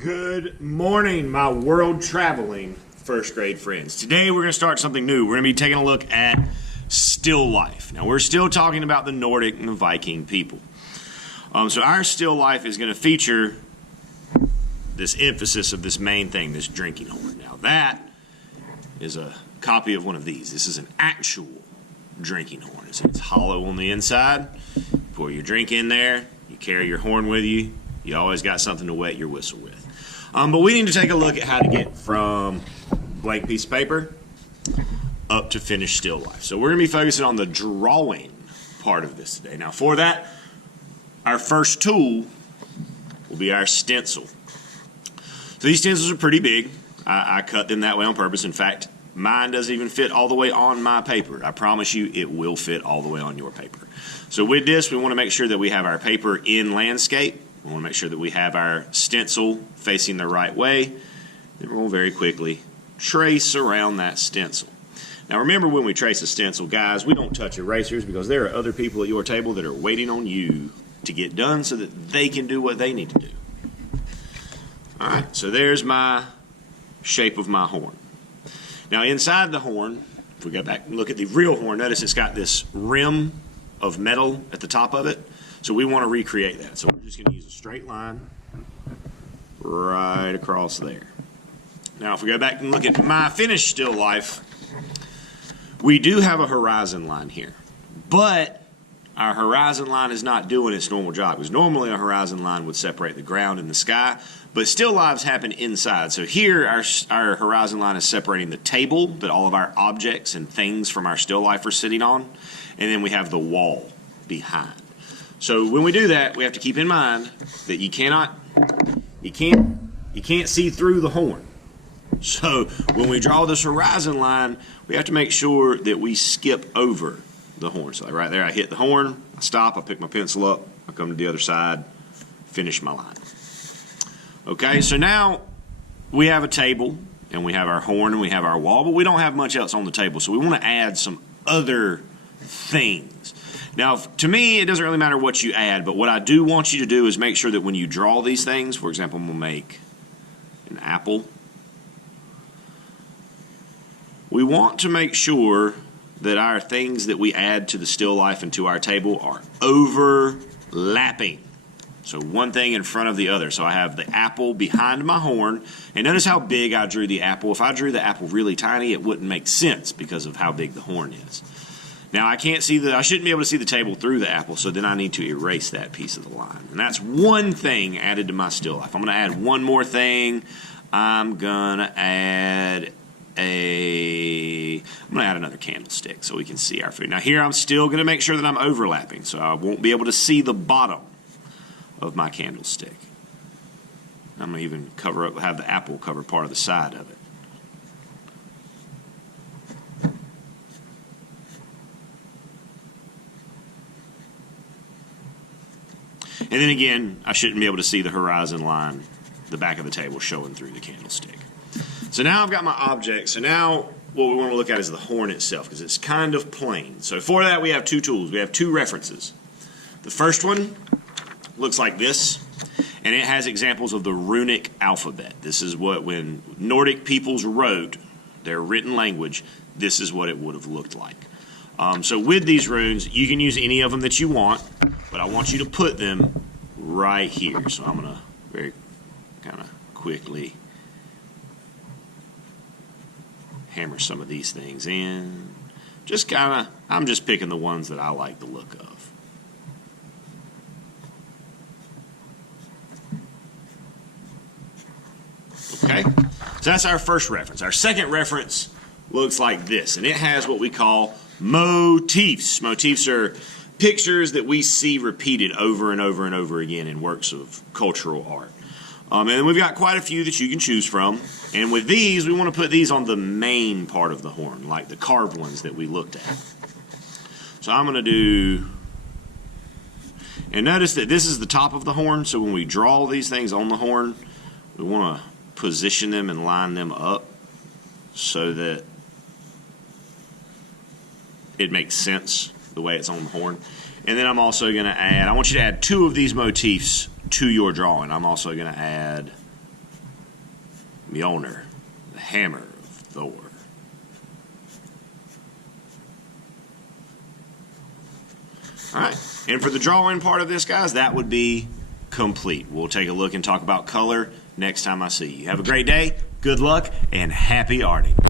Good morning, my world-traveling first-grade friends. Today we're going to start something new. We're going to be taking a look at still life. Now, we're still talking about the Nordic and the Viking people. So our still life is going to feature this emphasis of this main thing, this drinking horn. Now, that is a copy of one of these. This is an actual drinking horn. It's hollow on the inside. You pour your drink in there. You carry your horn with you. You always got something to wet your whistle with. But we need to take a look at how to get from blank piece of paper up to finished still life. So we're going to be focusing on the drawing part of this today. Now for that, our first tool will be our stencil. So these stencils are pretty big. I cut them that way on purpose. In fact, mine doesn't even fit all the way on my paper. I promise you it will fit all the way on your paper. So with this, we want to make sure that we have our paper in landscape. We want to make sure that we have our stencil facing the right way. Then we'll very quickly trace around that stencil. Now remember, when we trace a stencil, guys, we don't touch erasers because there are other people at your table that are waiting on you to get done so that they can do what they need to do. Alright, so there's my shape of my horn. Now inside the horn, if we go back and look at the real horn, notice it's got this rim of metal at the top of it. So we want to recreate that. So we're just going to use a straight line right across there. Now if we go back and look at my finished still life, we do have a horizon line here. But our horizon line is not doing its normal job, because normally a horizon line would separate the ground and the sky, but still lives happen inside. So here our horizon line is separating the table that all of our objects and things from our still life are sitting on, and then we have the wall behind. So when we do that, we have to keep in mind that you can't see through the horn. So when we draw this horizon line, we have to make sure that we skip over the horn. So right there, I hit the horn, I stop, I pick my pencil up, I come to the other side, finish my line. Okay, so now we have a table, and we have our horn, and we have our wall, but we don't have much else on the table, so we want to add some other things. Now, to me, it doesn't really matter what you add, but what I do want you to do is make sure that when you draw these things, for example, I'm going to make an apple. We want to make sure that our things that we add to the still life and to our table are overlapping. So one thing in front of the other. So I have the apple behind my horn, and notice how big I drew the apple. If I drew the apple really tiny, it wouldn't make sense because of how big the horn is. Now I shouldn't be able to see the table through the apple, so then I need to erase that piece of the line. And that's one thing added to my still life. I'm going to add one more thing. I'm going to add another candlestick so we can see our food. Now here I'm still going to make sure that I'm overlapping, so I won't be able to see the bottom of my candlestick. I'm going to even have the apple cover part of the side of it. And then again, I shouldn't be able to see the horizon line, the back of the table showing through the candlestick. So now I've got my object. So now what we want to look at is the horn itself, because it's kind of plain. So for that, we have two tools. We have two references. The first one looks like this, and it has examples of the runic alphabet. This is what, when Nordic peoples wrote their written language, this is what it would have looked like. So with these runes, you can use any of them that you want, but I want you to put them right here. So I'm going to very kind of quickly hammer some of these things in. I'm just picking the ones that I like the look of. Okay, so that's our first reference. Our second reference looks like this, and it has what we call motifs. Motifs are pictures that we see repeated over and over and over again in works of cultural art. And we've got quite a few that you can choose from. And with these, we want to put these on the main part of the horn, like the carved ones that we looked at. So I'm going to do... And notice that this is the top of the horn, so when we draw these things on the horn, we want to position them and line them up so that it makes sense the way it's on the horn. And then I'm also going to add, I want you to add 2 of these motifs to your drawing. I'm also going to add Mjolnir, the hammer of Thor. All right, and for the drawing part of this, guys, that would be complete. We'll take a look and talk about color next time I see you. Have a great day, good luck, and happy arting.